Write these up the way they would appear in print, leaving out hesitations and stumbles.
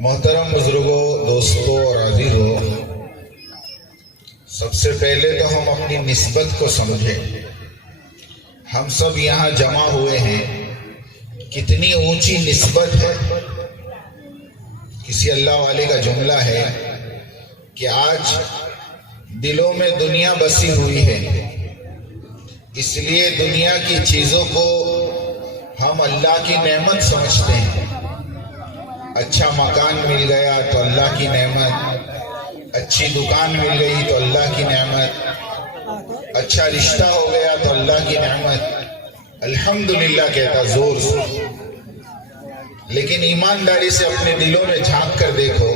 मोहतरम बुजुर्गों, दोस्तों और अजीजों, सबसे पहले तो हम अपनी निस्बत को समझें। हम सब यहाँ जमा हुए हैं, कितनी ऊंची निस्बत है। किसी अल्लाह वाले का जुमला है कि आज दिलों में दुनिया बसी हुई है, इसलिए दुनिया की चीजों को हम अल्लाह की नेमत समझते हैं। अच्छा मकान मिल गया तो अल्लाह की नेमत, अच्छी दुकान मिल गई तो अल्लाह की नेमत, अच्छा रिश्ता हो गया तो अल्लाह की नेमत, अल्हम्दुलिल्लाह कहता जोर से। लेकिन ईमानदारी से अपने दिलों में झांक कर देखो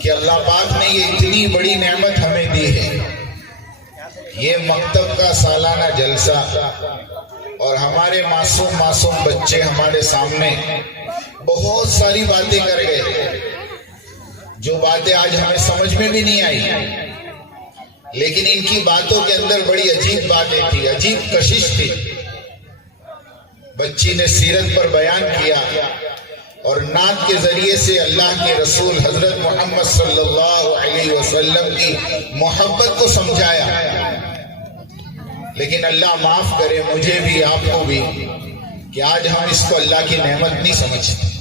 कि अल्लाह पाक ने ये इतनी बड़ी नेमत हमें दी है। ये मकतब का सालाना जलसा और हमारे मासूम मासूम बच्चे हमारे सामने बहुत सारी बातें कर गए, जो बातें आज हमें समझ में भी नहीं आई, लेकिन इनकी बातों के अंदर बड़ी अजीब बातें थी, अजीब कशिश थी। बच्ची ने सीरत पर बयान किया और नात के जरिए से अल्लाह के रसूल हजरत मोहम्मद सल्लल्लाहु अलैहि वसल्लम की मोहब्बत को समझाया। लेकिन अल्लाह माफ करे मुझे भी आपको भी कि आज हम इसको अल्लाह की नेमत नहीं समझते।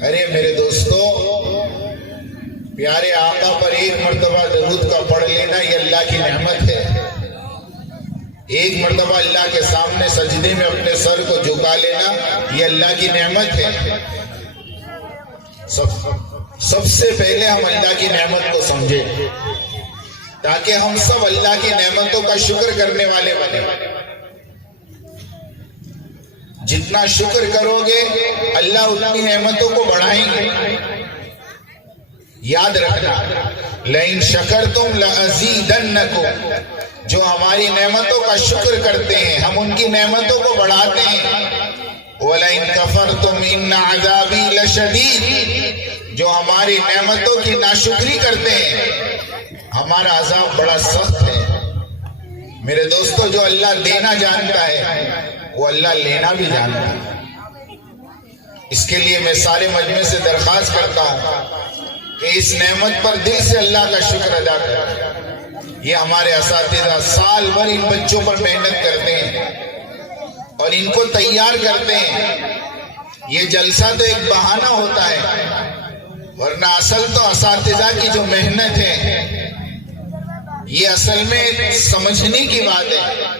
अरे मेरे दोस्तों, प्यारे आका पर एक मर्तबा दरूद का पढ़ लेना ये अल्लाह की नेमत है। एक मर्तबा अल्लाह के सामने सजदे में अपने सर को झुका लेना ये अल्लाह की नेमत है। सबसे पहले हम अल्लाह की नेमत को समझे ताकि हम सब अल्लाह की नेमतों का शुक्र करने वाले बने। जितना शुक्र करोगे अल्लाह उतनी नेमतों को बढ़ाएंगे। याद रखना, लइन शकरतुम लअज़ीदन्नकुम, जो हमारी नेमतों का शुक्र करते हैं हम उनकी नेमतों को बढ़ाते हैं। वलइन कफरतुम इन्न अज़ाबी लशदीद, जो हमारी नेमतों की नाशुक्री करते हैं हमारा अज़ाब बड़ा सख्त है। मेरे दोस्तों, जो अल्लाह देना जानता है वो अल्लाह लेना भी जानता है। इसके लिए मैं सारे मजमे से दरख्वास्त करता हूं कि इस नेमत पर दिल से अल्लाह का शुक्र अदा करें। ये हमारे असातिज़ा साल भर इन बच्चों पर मेहनत करते हैं और इनको तैयार करते हैं। ये जलसा तो एक बहाना होता है, वरना असल तो असातिज़ा की जो मेहनत है ये असल में समझने की बात है।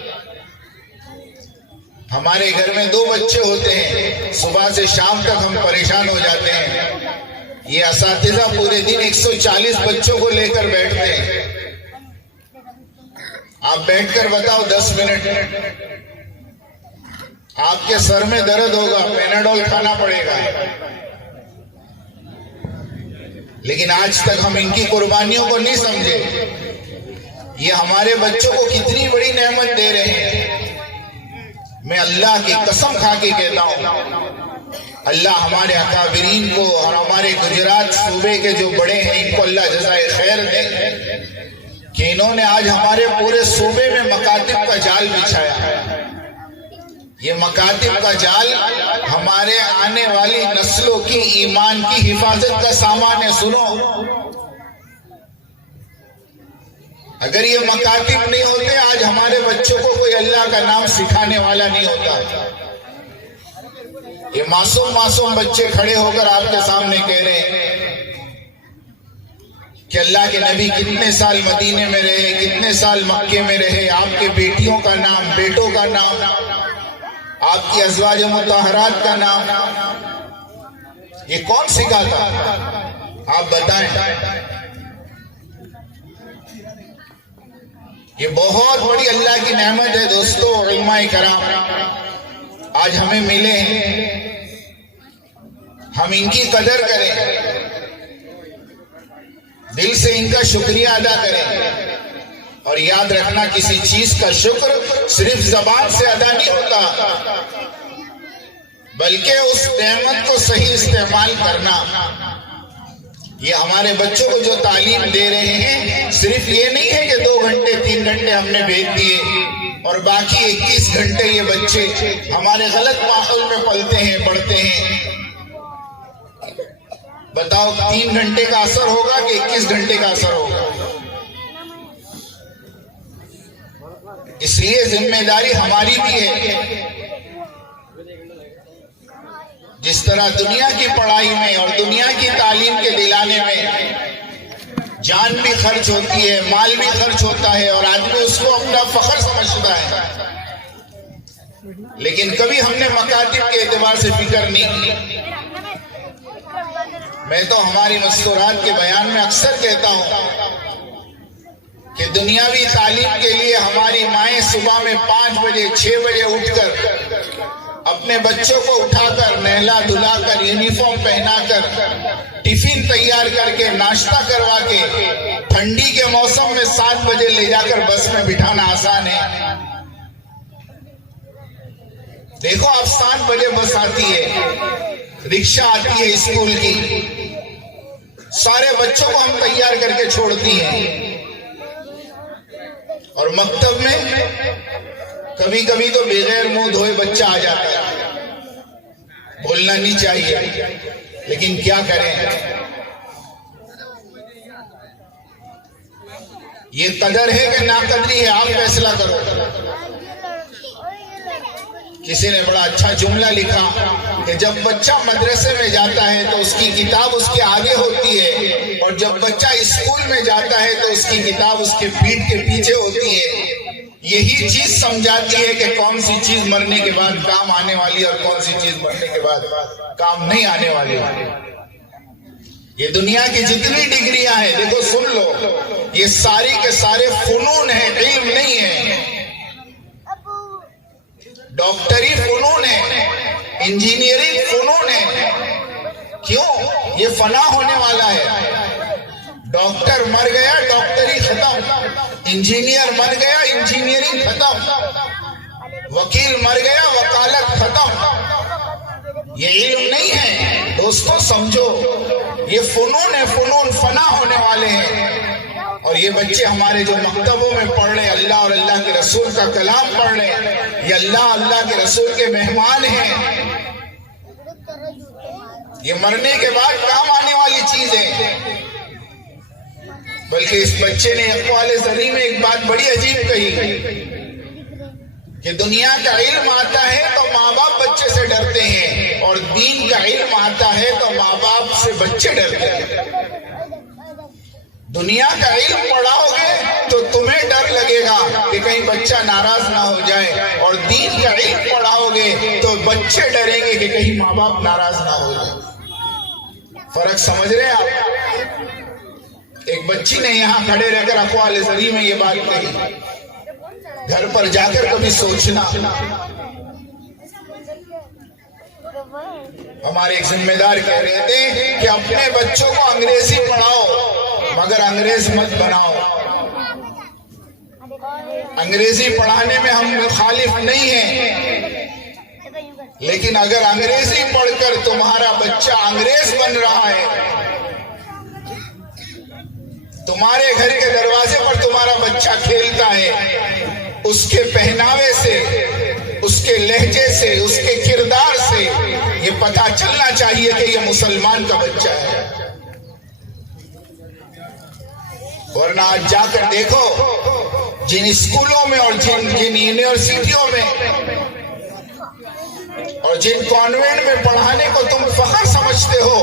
हमारे घर में 2 बच्चे होते हैं, सुबह से शाम तक हम परेशान हो जाते हैं। ये असातिज़ा पूरे दिन 140 बच्चों को लेकर बैठते हैं। आप बैठकर बताओ 10 मिनट, आपके सर में दर्द होगा, पेनाडोल खाना पड़ेगा। लेकिन आज तक हम इनकी कुर्बानियों को नहीं समझे। ये हमारे बच्चों को कितनी बड़ी नेमत दे रहे हैं। मैं अल्लाह की कसम खा के कहता हूं, अल्लाह हमारे अकाबिरीन को और हमारे गुजरात सूबे के जो बड़े हैं इनको अल्लाह जज़ाए खैर दे कि इन्होंने आज हमारे पूरे सूबे में मकातिब का जाल बिछाया। ये मकातिब का जाल हमारे आने वाली नस्लों की ईमान की हिफाजत का सामान है। सुनो, अगर ये मकातिब नहीं होते आज हमारे बच्चों को कोई अल्लाह का नाम सिखाने वाला नहीं होता। ये मासूम मासूम बच्चे खड़े होकर आपके सामने कह रहे हैं कि अल्लाह के नबी कितने साल मदीने में रहे, कितने साल मक्के में रहे, आपके बेटियों का नाम, बेटों का नाम, आपकी अज़वाज मुतहरात का नाम, ये कौन सिखाता? आप बताएं। ये बहुत बड़ी अल्लाह की नेमत है दोस्तों। उलमाए कराम आज हमें मिले हैं, हम इनकी कदर करें, दिल से इनका शुक्रिया अदा करें। और याद रखना, किसी चीज का शुक्र सिर्फ जबान से अदा नहीं होता, बल्कि उस नेमत को सही इस्तेमाल करना। ये हमारे बच्चों को जो तालीम दे रहे हैं, सिर्फ ये नहीं है कि 2 घंटे 3 घंटे हमने भेज दिए और बाकी 21 घंटे ये बच्चे हमारे गलत माहौल में पलते हैं, पढ़ते हैं। बताओ 3 घंटे का असर होगा कि 21 घंटे का असर होगा? इसलिए जिम्मेदारी हमारी भी है। जिस तरह दुनिया की पढ़ाई में और दुनिया की तालीम के दिलाने में जान भी खर्च होती है, माल भी खर्च होता है और आदमी उसको अपना फख्र समझता है, लेकिन कभी हमने मकातिब के एतबार से फिक्र नहीं की। मैं तो हमारी मस्तूरात के बयान में अक्सर कहता हूं कि दुनियावी तालीम के लिए हमारी माएं सुबह में 5 बजे 6 बजे उठकर अपने बच्चों को उठाकर नहला धुलाकर यूनिफॉर्म पहनाकर टिफिन तैयार करके नाश्ता करवा के ठंडी के मौसम में 7 बजे ले जाकर बस में बिठाना आसान है। देखो आप 7 बजे बस आती है, रिक्शा आती है स्कूल की, सारे बच्चों को हम तैयार करके छोड़ती हैं और मकतब में कभी कभी तो बगैर मुंह धोए बच्चा आ जाता है। बोलना नहीं चाहिए, लेकिन क्या करें, ये कदर है कि नाकदरी है, आप फैसला करो। किसी ने बड़ा अच्छा जुमला लिखा कि जब बच्चा मदरसे में जाता है तो उसकी किताब उसके आगे होती है और जब बच्चा स्कूल में जाता है तो उसकी किताब उसके पीठ के पीछे होती है। यही चीज समझाती है कि कौन सी चीज मरने के बाद काम आने वाली और कौन सी चीज मरने के बाद काम नहीं आने वाली। ये दुनिया की जितनी डिग्रियां हैं, देखो सुन लो, ये सारी के सारे फुनून है, इल्म नहीं है। डॉक्टरी फुनून है, इंजीनियरिंग फुनून है। क्यों? ये फना होने वाला है। डॉक्टर मर गया, डॉक्टरी खत्म। इंजीनियर मर गया, इंजीनियरिंग खत्म। वकील मर गया, वकालत खत्म। ये इल्म नहीं है दोस्तों, समझो, ये फुनून है, फुनून फना होने वाले हैं। और ये बच्चे हमारे जो मकतबों में पढ़ रहे, अल्लाह और अल्लाह के रसूल का कलाम पढ़ रहे, ये अल्लाह अल्लाह के रसूल के मेहमान हैं। ये मरने के बाद काम आने वाली चीज है। बल्कि इस बच्चे ने अक़वाले ज़री में एक बात बड़ी अजीब कही कि दुनिया का इल्म आता है तो माँ बाप बच्चे से डरते हैं और दीन का इल्म आता है तो माँ बाप से बच्चे डरते हैं। दुनिया का इल्म पढ़ाओगे तो तुम्हें डर लगेगा कि कहीं बच्चा नाराज ना हो जाए, और दीन का इल्म पढ़ाओगे तो बच्चे डरेंगे कि कहीं माँ बाप नाराज ना हो जाए। फर्क समझ रहे हैं आप? एक बच्ची ने यहाँ खड़े रहकर अक़वाले ज़री में ये बात कही। घर पर जाकर कभी सोचना। हमारे एक जिम्मेदार कह रहे थे कि अपने बच्चों को अंग्रेजी पढ़ाओ मगर अंग्रेज मत बनाओ। अंग्रेजी पढ़ाने में हम मुखालिफ नहीं हैं, लेकिन अगर अंग्रेजी पढ़कर तुम्हारा बच्चा अंग्रेज बन रहा है, तुम्हारे घर के दरवाजे पर तुम्हारा बच्चा खेलता है, उसके पहनावे से, उसके लहजे से, उसके किरदार से ये पता चलना चाहिए कि ये मुसलमान का बच्चा है। वरना आज जाकर देखो जिन स्कूलों में और जिन यूनिवर्सिटियों में और जिन कॉन्वेंट में पढ़ाने को तुम फख्र समझते हो,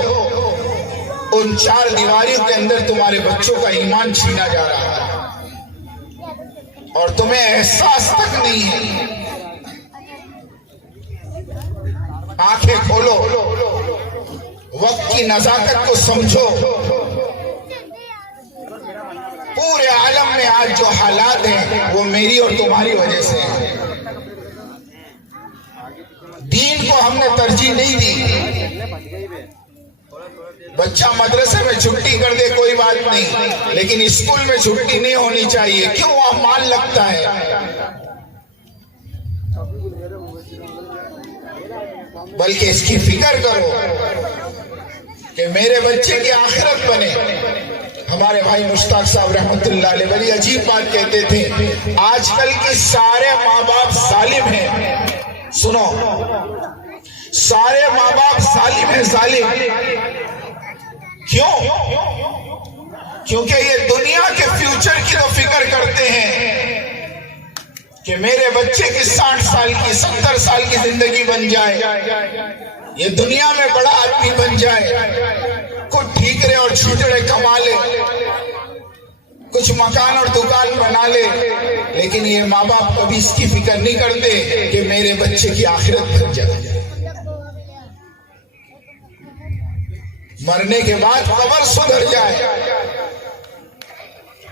उन 4 दीवारियों के अंदर तुम्हारे बच्चों का ईमान छीना जा रहा है और तुम्हें एहसास तक नहीं है। आंखें खोलो, वक्त की नजाकत को समझो। पूरे आलम में आज जो हालात हैं वो मेरी और तुम्हारी वजह से हैं। दीन को हमने तरजीह नहीं दी। बच्चा मदरसे में छुट्टी कर दे कोई बात नहीं, लेकिन स्कूल में छुट्टी नहीं होनी चाहिए। क्यों? वहां माल लगता है। बल्कि इसकी फिक्र करो कि मेरे बच्चे की आखिरत बने। हमारे भाई मुश्ताक साहब रहमतुल्लाह अलैह बड़ी अजीब बात कहते थे, आजकल के सारे माँ बाप जालिम हैं। सुनो, सारे माँ बाप जालिम हैं, जालिम। क्यों? क्योंकि ये दुनिया के फ्यूचर की तो फिक्र करते हैं कि मेरे बच्चे की 60 साल की 70 साल की जिंदगी बन जाए, ये दुनिया में बड़ा आदमी बन जाए, कुछ ठीकरे और छुटड़े कमा ले, कुछ मकान और दुकान बना ले। लेकिन ये माँ बाप कभी इसकी फिक्र नहीं करते कि मेरे बच्चे की आखिरत बन जाए, मरने के बाद कब्र सुधर जाए।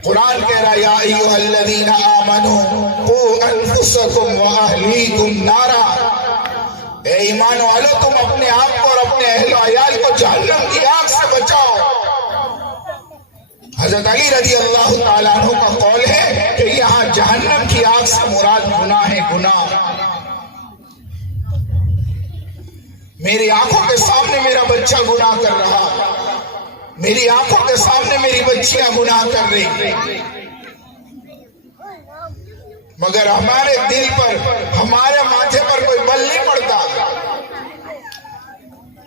कुरान कह रहा या अय्युहल्लज़ीना आमनू क़ू अनफुसकुम व अहलीकुम नारा, ए ईमान वालों तुम अपने आप को और अपने अहल अयाल को जहन्नम की आग से बचाओ। हजरत अली रज़ी अल्लाह तआला अन्हु का कौल है कि यहाँ जहन्नम की आग से मुराद गुनाह है, गुनाह। मेरी आंखों के सामने मेरा बच्चा गुनाह कर रहा, मेरी आंखों के सामने मेरी बच्चियां गुनाह कर रही, मगर हमारे दिल पर, हमारे माथे पर कोई बल नहीं पड़ता।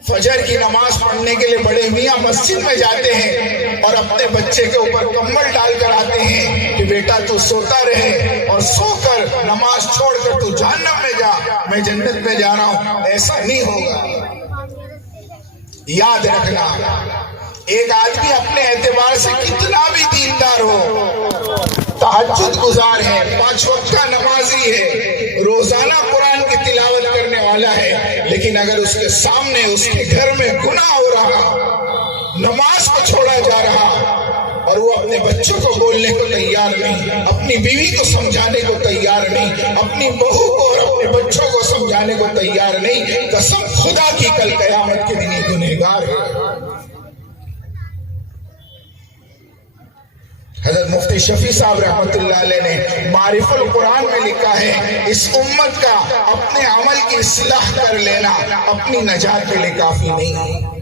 फजर की नमाज पढ़ने के लिए बड़े मियाँ मस्जिद में जाते हैं और अपने बच्चे के ऊपर कम्बल डालकर आते हैं कि बेटा तू सोता रहे और सोकर नमाज छोड़कर तू जहन्नम में जा, मैं जन्नत में जा रहा हूं। ऐसा नहीं होगा। याद रखना, एक आदमी अपने एतबार से कितना भी दीनदार हो, तहज्जुद गुजार है, 5 वक्त का नमाजी है, रोजाना कुरान की तिलावत करने वाला है, लेकिन अगर उसके सामने उसके घर में गुनाह हो रहा, नमाज को छोड़ा जा रहा और वो अपने बच्चों को बोलने को तैयार नहीं, अपनी बीवी को समझाने को तैयार नहीं, अपनी बहू को और अपने बच्चों को समझाने को तैयार नहीं, कसम खुदा की कल कयामत के दिन गुनहगार है। हज़रत मुफ्ती शफी साहब रहमतुल्लाह अलैह ने मारिफुल कुरान में लिखा है, इस उम्मत का अपने अमल की इस्लाह कर लेना अपनी नजात के लिए काफी नहीं है।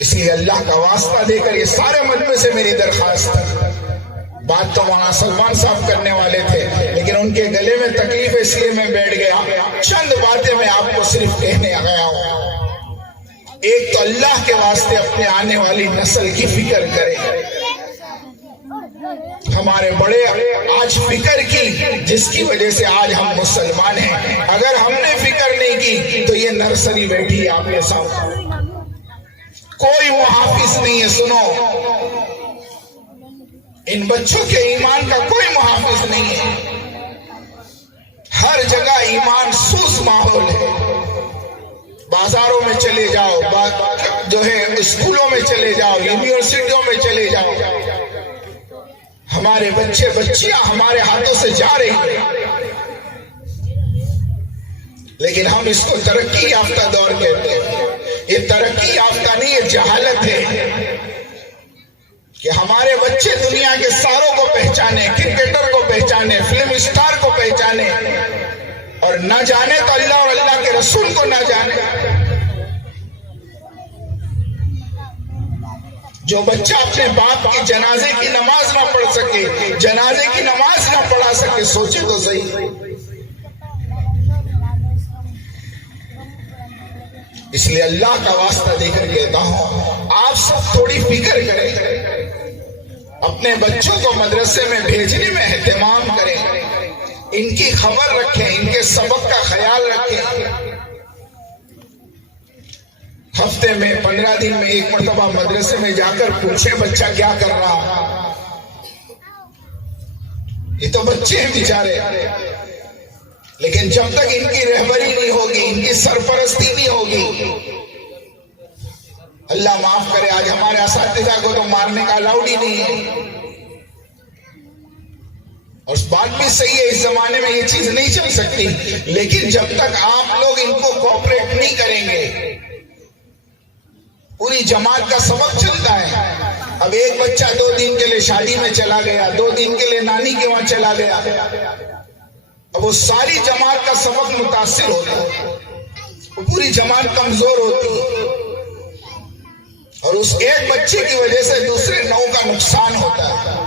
इसलिए अल्लाह का वास्ता देकर ये सारे मजमे से मेरी दरखास्त है। बात तो वहां सलमान साहब करने वाले थे, लेकिन उनके गले में तकलीफ है इसलिए मैं बैठ गया। चंद बातें मैं आपको सिर्फ कहने गया हूं। एक तो अल्लाह के वास्ते अपने आने वाली नस्ल की फिक्र करें। हमारे बड़े आज फिक्र की, जिसकी वजह से आज हम मुसलमान हैं। अगर हमने फिक्र नहीं की तो ये नर्सरी बैठी है आपके सामने, कोई मुहाफिज नहीं है। सुनो, इन बच्चों के ईमान का कोई मुहाफिज नहीं है। हर जगह ईमान सूस माहौल है। बाजारों में चले जाओ, जो है स्कूलों में चले जाओ, यूनिवर्सिटियों में चले जाओ, हमारे बच्चे बच्चियां हमारे हाथों से जा रही हैं। लेकिन हम इसको तरक्की याफ्ता दौर कहते हैं। ये तरक्की याफ्ता नहीं, ये जहालत है कि हमारे बच्चे दुनिया के सारों को पहचाने, क्रिकेटर को पहचाने, फिल्म स्टार को पहचाने, और न जाने तो अल्लाह और अल्लाह के रसूल को न जाने। जो बच्चा अपने बाप की जनाजे की नमाज ना पढ़ सके, जनाजे की नमाज ना पढ़ा सके, सोचे तो सही। इसलिए अल्लाह का वास्ता देकर कहता हूं, आप सब थोड़ी फिक्र करें, अपने बच्चों को मदरसे में भेजने में एहतमाम करें, इनकी खबर रखें, इनके सबक का ख्याल रखें। हफ्ते में 15 दिन में एक मरतबा मदरसे में जाकर पूछे बच्चा क्या कर रहा। ये तो बच्चे हैं बेचारे, लेकिन जब तक इनकी रहबरी नहीं होगी, इनकी सरपरस्ती नहीं होगी, अल्लाह माफ करे, आज हमारे असातिज़ा को तो मारने का अलाउड ही नहीं है। और बात भी सही है, इस जमाने में ये चीज नहीं चल सकती। लेकिन जब तक आप लोग इनको कोऑपरेट नहीं करेंगे, पूरी जमात का सबक चलता है। अब एक बच्चा 2 दिन के लिए शादी में चला गया, 2 दिन के लिए नानी के वहां चला गया, अब वो सारी जमात का सबक मुतासिर होता है, वो पूरी जमात कमजोर होती है, और उस एक बच्चे की वजह से दूसरे 9 का नुकसान होता है।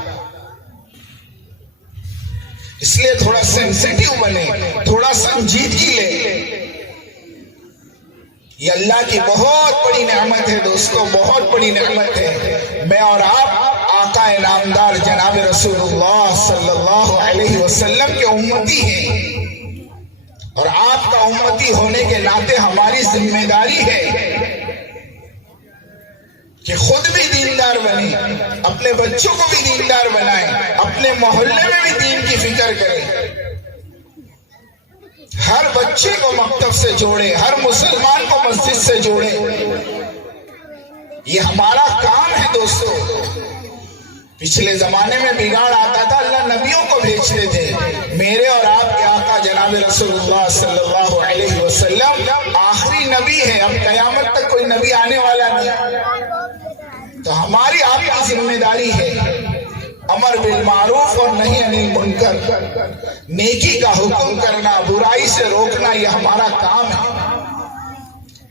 इसलिए थोड़ा सेंसिटिव बने, थोड़ा संजीदगी ले। ये अल्लाह की बहुत बड़ी नेमत है दोस्तों, बहुत बड़ी नेमत है। मैं और आप आका नामदार जनाब रसूलुल्लाह सल्लल्लाहु अलैहि वसल्लम के उम्मती हैं और आपका उम्मती होने के नाते हमारी जिम्मेदारी है कि खुद भी दीनदार बने, अपने बच्चों को भी दीनदार बनाएं, अपने मोहल्ले में भी दीन की फिक्र करें, हर बच्चे को मकतब से जोड़े, हर मुसलमान को मस्जिद से जोड़े। ये हमारा काम है दोस्तों। पिछले जमाने में बिगाड़ आता था, अल्लाह नबियों को भेजते थे। मेरे और आपके आका जनाब रसूलुल्लाह सल्लल्लाहु अलैहि वसल्लम आखिरी नबी है, अब कयामत तक कोई नबी आने वाला नहीं। तो हमारी आपकी जिम्मेदारी है अमर बिल मारूफ और नहीं अनिल मुनकर, नेकी का हुक्म करना, बुराई से रोकना, ये हमारा काम है।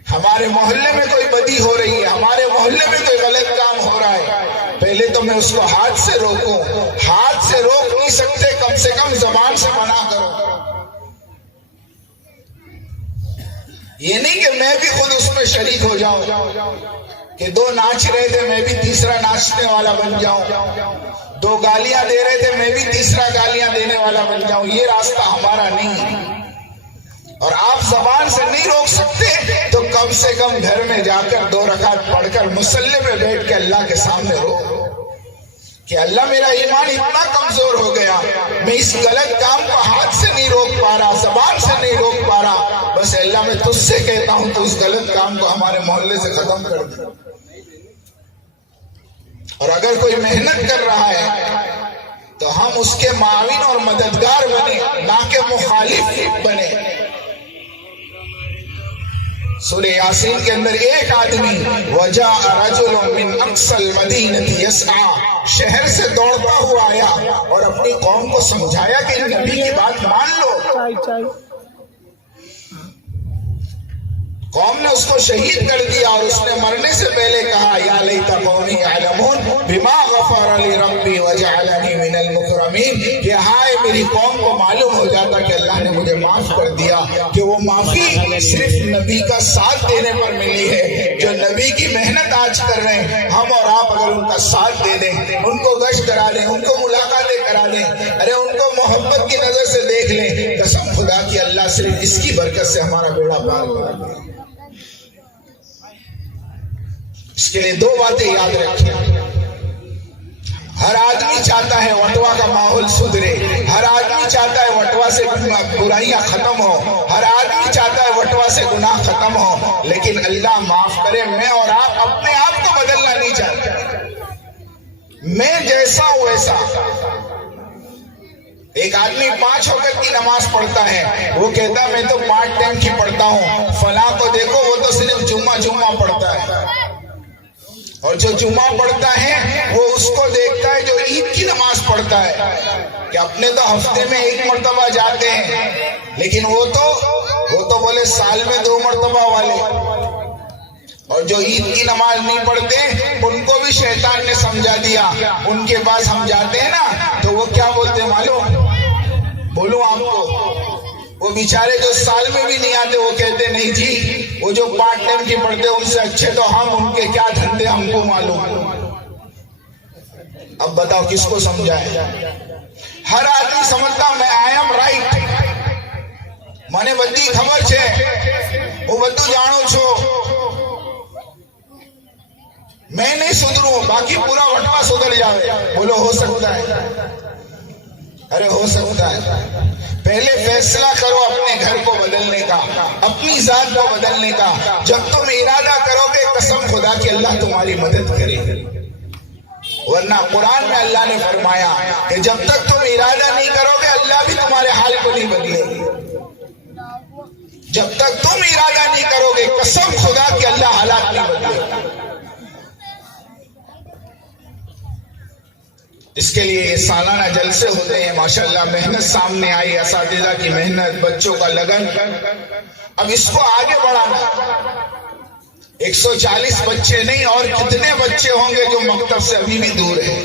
हमारे मोहल्ले में कोई बदी हो रही है, हमारे मोहल्ले में कोई गलत काम हो रहा है, पहले तो मैं उसको हाथ से रोकूं। हाथ से रोक नहीं सकते, कम से कम जबान से मना करो। ये नहीं कि मैं भी खुद उसमें शरीक हो जाऊं कि दो नाच रहे थे मैं भी तीसरा नाचने वाला बन जाऊं, दो गालियां दे रहे थे मैं भी तीसरा गालियां देने वाला बन जाऊं। ये रास्ता हमारा नहीं है। और आप जबान से नहीं रोक सकते तो कम से कम घर में जाकर 2 रकात पढ़कर मुसल्ले पे बैठ के अल्लाह के सामने रो कि अल्लाह मेरा ईमान इतना कमजोर हो गया, मैं इस गलत काम को हाथ से नहीं रोक पा रहा, जबान से नहीं रोक पा रहा, बस अल्लाह मैं तुझसे कहता हूं तो उस गलत काम को हमारे मोहल्ले से खत्म कर दे। और अगर कोई मेहनत कर रहा है तो हम उसके माविन और मददगार बने, ना के मुखालिफ बने। सूरह यासीन के अंदर एक आदमी वजा रजुलुन मिन अक्सल मदीनति यसआ, शहर से दौड़ता हुआ आया और अपनी कौम को समझाया कि नबी की बात मान लो। कौम ने उसको शहीद कर दिया और उसने मरने से पहले कहा या लैता कौमी यअलमून बिमा गफर ली रब्बी वजअलनी मिनल मुकरमीन, कि हाय मेरी कौम को मालूम हो जाता कि अल्लाह ने मुझे माफ कर दिया, कि वो माफी सिर्फ नबी का साथ देने पर मिली है। जो नबी की मेहनत आज कर रहे हैं, हम और आप अगर उनका साथ दे दें, उनको गश्त करा दें, उनको मुलाकातें करा दें, अरे उनको मोहब्बत की नजर से देख लें, कसम खुदा की अल्लाह सिर्फ इसकी बरकत से हमारा बेड़ा पार करा दे। इसके लिए 2 बातें याद रखिए। हर आदमी चाहता है वटवा का माहौल सुधरे, हर आदमी चाहता है वटवा से बुराइयां खत्म हो, हर आदमी चाहता है वटवा से गुनाह खत्म हो, लेकिन अल्लाह माफ करे मैं और आप अपने आप को बदलना नहीं चाहते। मैं जैसा हूं वैसा। एक आदमी 5 वक्त की नमाज पढ़ता है, वो कहता मैं तो 5 टाइम की पढ़ता हूँ, फला को देखो वो तो सिर्फ जुम्मा पढ़ता है। और जो जुम्मा पढ़ता है वो उसको देखता है जो ईद की नमाज पढ़ता है, कि अपने तो हफ्ते में 1 मरतबा जाते हैं, लेकिन वो तो बोले साल में 2 मरतबा वाले। और जो ईद की नमाज नहीं पढ़ते उनको भी शैतान ने समझा दिया। उनके पास हम जाते हैं ना तो वो क्या बोलते मालूम, बोलूं आपको, वो बेचारे जो साल में भी नहीं आते वो कहते नहीं जी वो जो 5 टाइम की पढ़ते उनसे अच्छे तो हम, उनके क्या धंधे हमको मालूम। अब बताओ किसको समझाए। हर आदमी समझता मैं आई एम राइट, મને બધી ખબર છે, હું બધું જાણું છું, मैं नहीं सुधरूं बाकी पूरा वटवा सुधर जाए। बोलो हो सकता है? अरे हो सकता है। पहले फैसला करो अपने घर को बदलने का, अपनी जात को बदलने का। जब तुम इरादा करोगे कसम खुदा की अल्लाह तुम्हारी मदद करेगा। वरना कुरान में अल्लाह ने फरमाया कि जब तक तुम इरादा नहीं करोगे अल्लाह भी तुम्हारे हाल को नहीं बदलेगी। जब तक तुम इरादा नहीं करोगे कसम खुदा की अल्लाह हालात नहीं बदलेगा। इसके लिए ये सालाना जलसे होते हैं माशाल्लाह। मेहनत सामने आई, असातिज़ा की मेहनत, बच्चों का लगन। अब इसको आगे बढ़ाना, 140 बच्चे नहीं और कितने बच्चे होंगे जो मकतब से अभी भी दूर है।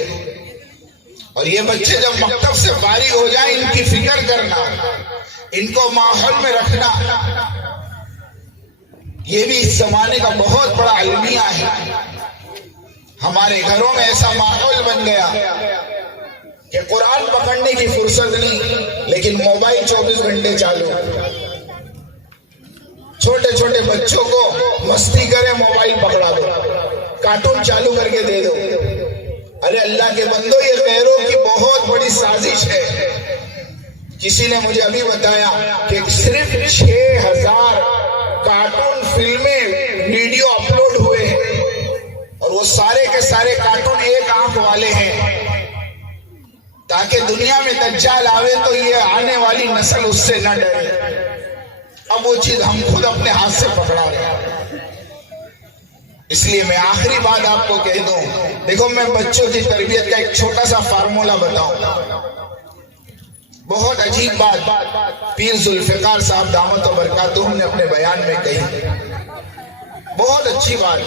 और ये बच्चे जब मकतब से फारिग हो जाए इनकी फिक्र करना, इनको माहौल में रखना। ये भी इस जमाने का बहुत बड़ा अलमिया है। हमारे घरों में ऐसा माहौल बन गया कि कुरान पकड़ने की फुर्सत नहीं, लेकिन मोबाइल 24 घंटे चालू। छोटे छोटे बच्चों को मस्ती करे, मोबाइल पकड़ा दो, कार्टून चालू करके दे दो। अरे अल्लाह के बंदो, ये गैरों की बहुत बड़ी साजिश है। किसी ने मुझे अभी बताया कि सिर्फ 6000 कार्टून फिल्में वीडियो अपलोड हुए हैं, और वो सारे के सारे कार्टून एक आंख वाले हैं, ताकि दुनिया में दज्जाल आवे तो ये आने वाली नस्ल उससे न डरे। अब वो चीज हम खुद अपने हाथ से पकड़ा रहे हैं। इसलिए मैं आखिरी बात आपको कह दूं, देखो मैं बच्चों की तरबियत का एक छोटा सा फार्मूला बताऊं। बहुत अजीब बात पीर जुल्फिकार साहब दामत व बरकातुहू ने अपने बयान में कही, बहुत अच्छी बात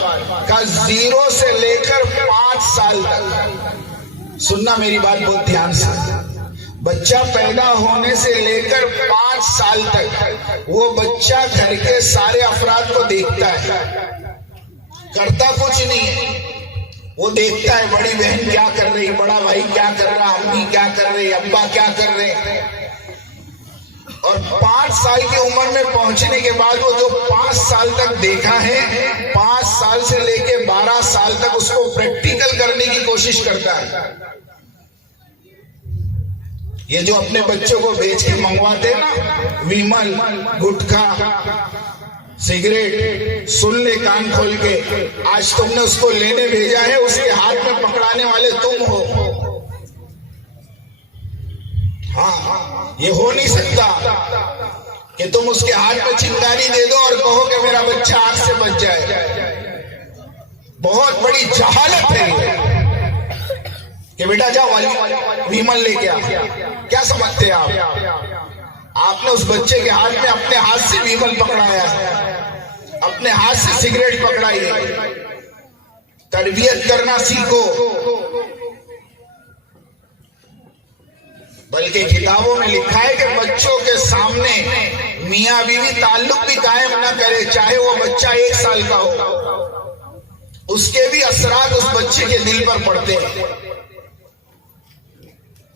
का। 0 से लेकर 5 साल तक, सुनना मेरी बात बहुत ध्यान से, बच्चा पैदा होने से लेकर 5 साल तक वो बच्चा घर के सारे अफराद को देखता है, करता कुछ नहीं है। वो देखता है बड़ी बहन क्या कर रही, बड़ा भाई क्या कर रहा, अम्मी क्या कर रही, अब्बा क्या कर रहे। और 5 साल की उम्र में पहुंचने के बाद वो जो 5 साल तक देखा है, 5 साल से लेके 12 साल तक उसको प्रैक्टिकल करने की कोशिश करता है। ये जो अपने बच्चों को बेच के मंगवाते हैं ना, विमल, गुटखा, सिगरेट, सुन ले कान खोल के, आज तुमने उसको लेने भेजा है, उसके हाथ में पकड़ाने वाले तुम हो। हाँ, ये हो नहीं सकता कि तुम उसके हाथ में चिंगारी दे दो और कहो कि मेरा बच्चा आग से बच जाए। बहुत बड़ी जहालत है ये कि बेटा जाओ विमल लेके आ। क्या समझते हैं आप? आपने उस बच्चे के हाथ में अपने हाथ से विमल पकड़ाया है, अपने हाथ से सिगरेट पकड़ाई है। तरबियत करना सीखो। बल्कि किताबों में लिखा है कि बच्चों के सामने मियां बीवी ताल्लुक भी कायम न करे, चाहे वो बच्चा 1 साल का हो। उसके भी असरात उस बच्चे के दिल पर पड़ते हैं।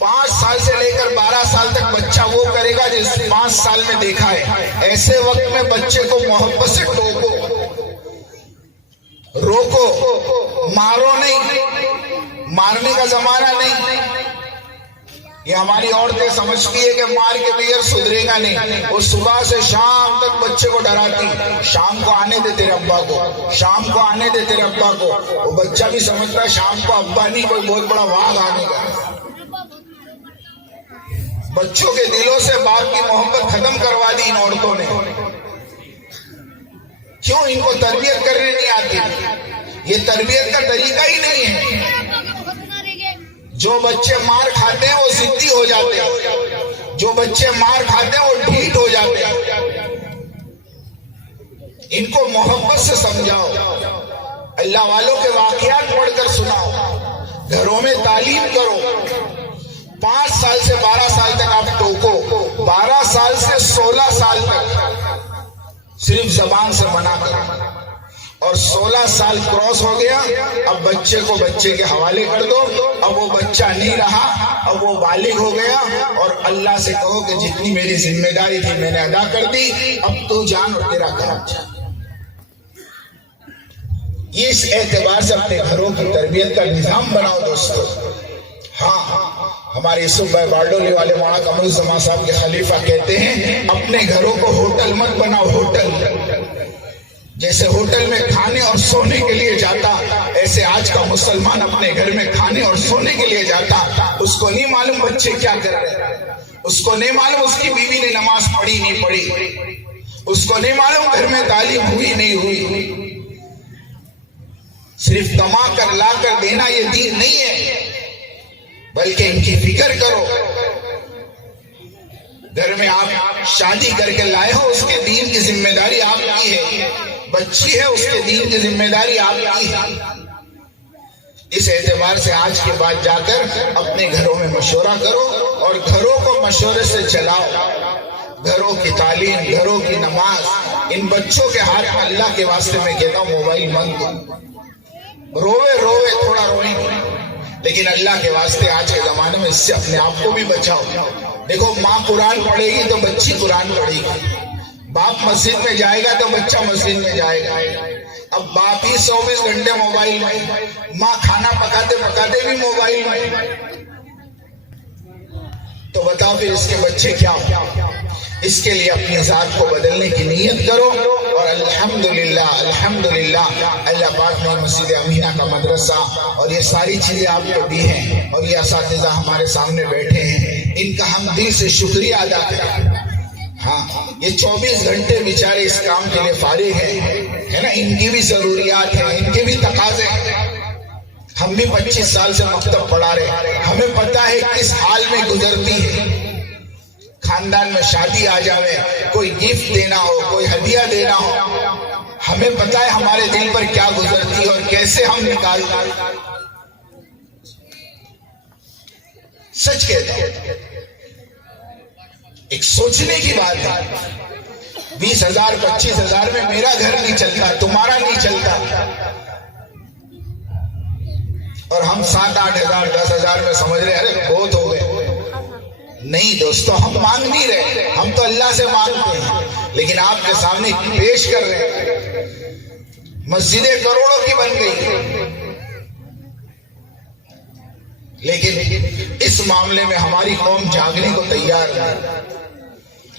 5 साल से लेकर 12 साल तक बच्चा वो करेगा जिस 5 साल में देखा है। ऐसे वक्त में बच्चे को मोहब्बत से टोको, रोको, मारो नहीं। मारने का जमाना नहीं। ये हमारी औरतें समझती है कि मार के बगैर सुधरेगा नहीं। वो सुबह से शाम तक बच्चे को डराती, शाम को आने दे तेरे अब्बा को, शाम को आने दे तेरे अब्बा को। वो बच्चा भी समझता है शाम को अब्बा नहीं, कोई बहुत बड़ा वाघ आने का। बच्चों के दिलों से बाप की मोहब्बत खत्म करवा दी इन औरतों ने। क्यों? इनको तरबियत करने नहीं आती। ये तरबियत का तरीका ही नहीं है। जो बच्चे मार खाते हैं वो जिद्दी हो जाते हैं, जो बच्चे मार खाते हैं वो ढीठ हो जाते हैं। इनको मोहब्बत से समझाओ, अल्लाह वालों के वाकयात पढ़कर सुनाओ, घरों में तालीम करो। 5 साल से 12 साल तक आप टोको, 12 साल से 16 साल तक सिर्फ जबान से मना करो, और 16 साल क्रॉस हो गया, अब बच्चे को बच्चे के हवाले कर दो। अब वो बच्चा नहीं रहा, अब वो बालिग हो गया, और अल्लाह से कहो कि जितनी मेरी जिम्मेदारी थी मैंने अदा कर दी, अब तू जान और तेरा काम जान। ये इस एतबार से अपने घरों की तरबियत का निजाम बनाओ दोस्तों। हाँ, हमारे यूसुफ भाई बारडोली वाले मौलाना कमरुज़्ज़मान साहब के खलीफा कहते हैं, अपने घरों को होटल मत बनाओ। होटल जैसे होटल में खाने और सोने के लिए जाता, ऐसे आज का मुसलमान अपने घर में खाने और सोने के लिए जाता। उसको नहीं मालूम बच्चे क्या कर रहे हैं, उसको नहीं मालूम उसकी बीवी ने नमाज पढ़ी नहीं पढ़ी, उसको नहीं मालूम घर में तालीम हुई नहीं हुई। सिर्फ कमा कर ला कर देना ये दीन नहीं है, बल्कि इनकी फिक्र करो। घर में आप शादी करके लाए हो, उसके दीन की जिम्मेदारी आपकी है। बच्ची है, उसके दीन की जिम्मेदारी आपकी है। इस एतबार से आज के बाद जाकर अपने घरों में मशवरा करो और घरों को मशवरे से चलाओ। घरों की तालीम, घरों की नमाज, इन बच्चों के हाथ में अल्लाह के वास्ते मैं कहता हूँ मोबाइल मत दो, रोवे रोवे थोड़ा रोएंगे, लेकिन अल्लाह के वास्ते आज के जमाने में इससे अपने आप को भी बचाओ। देखो माँ कुरान पढ़ेगी तो बच्ची कुरान पढ़ेगी, बाप मस्जिद में जाएगा तो बच्चा मस्जिद में जाएगा। अब बाप ही 24 घंटे मोबाइल में, माँ खाना पकाते पकाते भी मोबाइल में, तो बताओ फिर इसके बच्चे क्या हो। इसके लिए अपनी जात को बदलने की नीयत करो और अल्हम्दुलिल्लाह अल्हम्दुलिल्लाह अल्लाह पाक ने मस्जिद अमीना का मदरसा और ये सारी चीजें आपको दी हैं और ये असातिज़ा हमारे सामने बैठे हैं, इनका हम दिल से शुक्रिया अदा करें। हाँ, ये 24 घंटे बेचारे इस काम के लिए फारिग है ना, इनकी भी जरूरियात है, इनके भी तकाजे हैं। हम भी 25 साल से मकतब पढ़ा रहे, हमें पता है किस हाल में गुजरती है। खानदान में शादी आ जावे, कोई गिफ्ट देना हो, कोई हदिया देना हो, हमें पता है हमारे दिल पर क्या गुजरती है और कैसे हम निकालते हैं। सच कहता हूं, एक सोचने की बात है। 20,000 25,000 में मेरा घर नहीं चलता, तुम्हारा नहीं चलता, और हम 7-8 हजार 10,000 में समझ रहे अरे बहुत हो गए। नहीं दोस्तों, हम मांग नहीं रहे, हम तो अल्लाह से मांगते हैं, लेकिन आपके सामने पेश कर रहे हैं। मस्जिदें करोड़ों की बन गई, लेकिन इस मामले में हमारी कौम जागने को तैयार नहीं।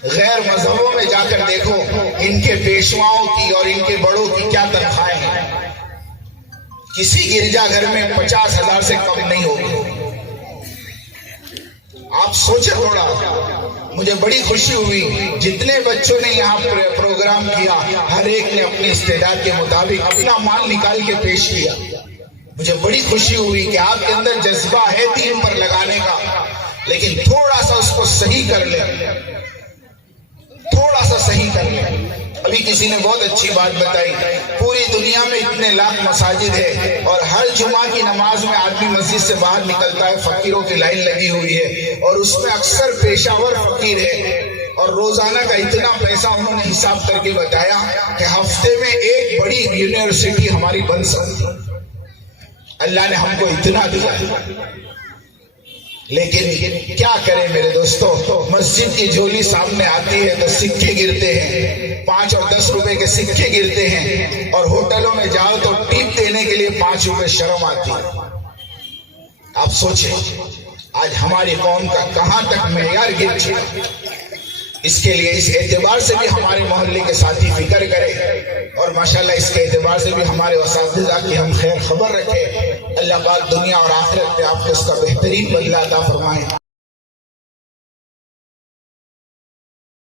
गैर मजहबों में जाकर देखो, इनके पेशवाओं की और इनके बड़ों की क्या तनख्वाहें हैं। किसी गिरजाघर में 50,000 से कम नहीं होगी। आप सोचे थोड़ा। मुझे बड़ी खुशी हुई, जितने बच्चों ने यहाँ प्रोग्राम किया, हर एक ने अपनी इस्तेदाद के मुताबिक अपना माल निकाल के पेश किया। मुझे बड़ी खुशी हुई कि आपके अंदर जज्बा है दीन पर लगाने का, लेकिन थोड़ा सा उसको सही कर ले, थोड़ा सा सही कर ले। अभी किसी ने बहुत अच्छी बात बताई, पूरी दुनिया में इतने लाख मसाजिद है और हर जुमा की नमाज में आदमी मस्जिद से बाहर निकलता है, फकीरों की लाइन लगी हुई है और उसमें अक्सर पेशावर फकीर है, और रोजाना का इतना पैसा उन्होंने हिसाब करके बताया कि हफ्ते में एक बड़ी यूनिवर्सिटी हमारी बन सकती। अल्लाह ने हमको इतना दिया, लेकिन क्या करें मेरे दोस्तों, मस्जिद की झोली सामने आती है तो सिक्के गिरते हैं, 5 और 10 रुपए के सिक्के गिरते हैं, और होटलों में जाओ तो टिप देने के लिए 5 रुपए शर्म आती है। आप सोचें आज हमारी कौम का कहां तक मेयार गिर चुका। इसके लिए इस एतबार से भी हमारे मोहल्ले के साथी फिक्र करें, और माशाल्लाह इसके एतबार से भी हमारे असातिज़ा की हम खैर खबर रखें। अल्लाह पाक दुनिया और आखिरत पे आपको इसका बेहतरीन बदला अता फरमाए।